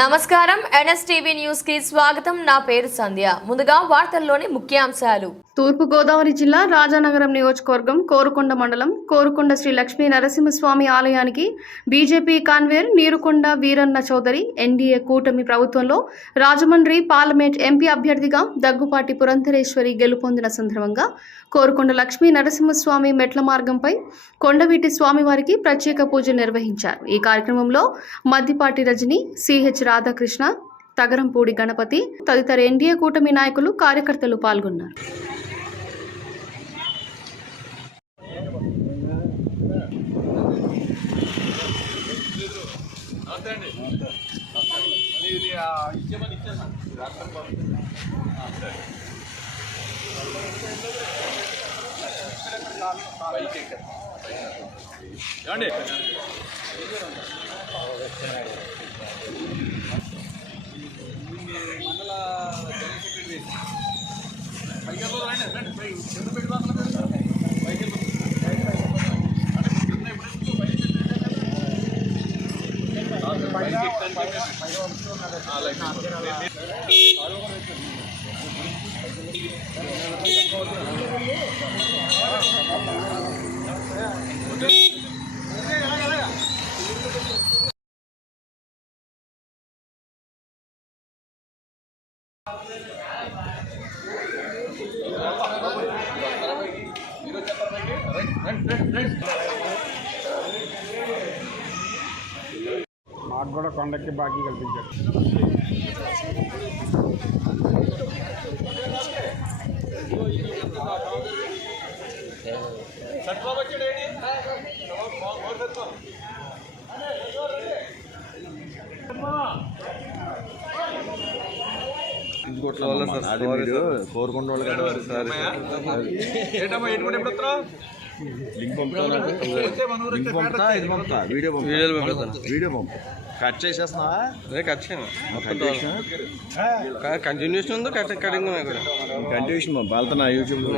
నమస్కారం NSTV news కి స్వాగతం. నా పేరు సంధ్య. ముందుగా వార్తల్లోని ముఖ్యాంశాలు. తూర్పు గోదావరి జిల్లా రాజానగరం నియోజకవర్గం కోరుకొండ మండలం కోరుకొండ శ్రీ లక్ష్మీ నరసింహస్వామి ఆలయానికి బీజేపీ కాన్వేర్ నీరుకొండ వీరన్న చౌదరి ఎన్డీఏ కూటమి ప్రభుత్వంలో రాజమండ్రి పార్లమెంట్ ఎంపీ అభ్యర్థిగా దగ్గుపాటి పురంధరేశ్వరి గెలుపొందిన సందర్భంగా కోరుకొండ లక్ష్మీ నరసింహస్వామి మెట్ల మార్గంపై కొండవీటి స్వామివారికి ప్రత్యేక పూజ నిర్వహించారు. ఈ కార్యక్రమంలో మద్దిపాటి రజని, సిహెచ్ రాధాకృష్ణ, తగరంపూడి గణపతి తదితర ఎన్డీఏ కూటమి నాయకులు, కార్యకర్తలు పాల్గొన్నారు. మాకు కూడా కొండకి బాకీ కల్పించారు. కోరుకుంటూ వీడియో పంపు కట్ చేసేస్తున్నా. కట్ చేయను, కంటిన్యూషన్ ఉందో కటింగ్ కంటిన్యూషన్ వెళ్తున్నా యూట్యూబ్ లో.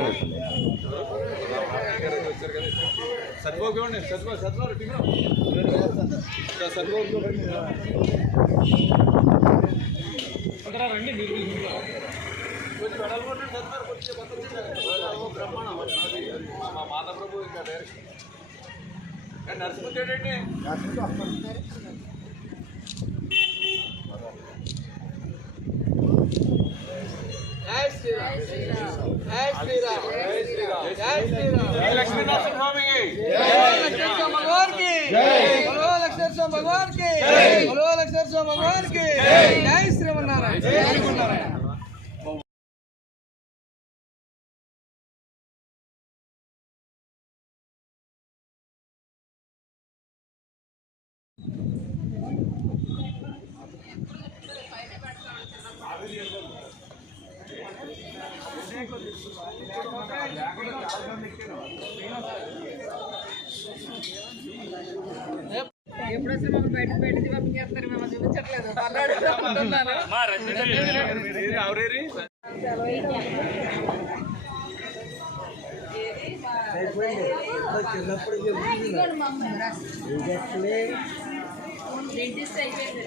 भगवान की जय श्रीमन्नारायण। ఎప్పుడైతే మనం బయట పంపించేస్తారు, మేము చూపించట్లేదు. చిన్నప్పుడు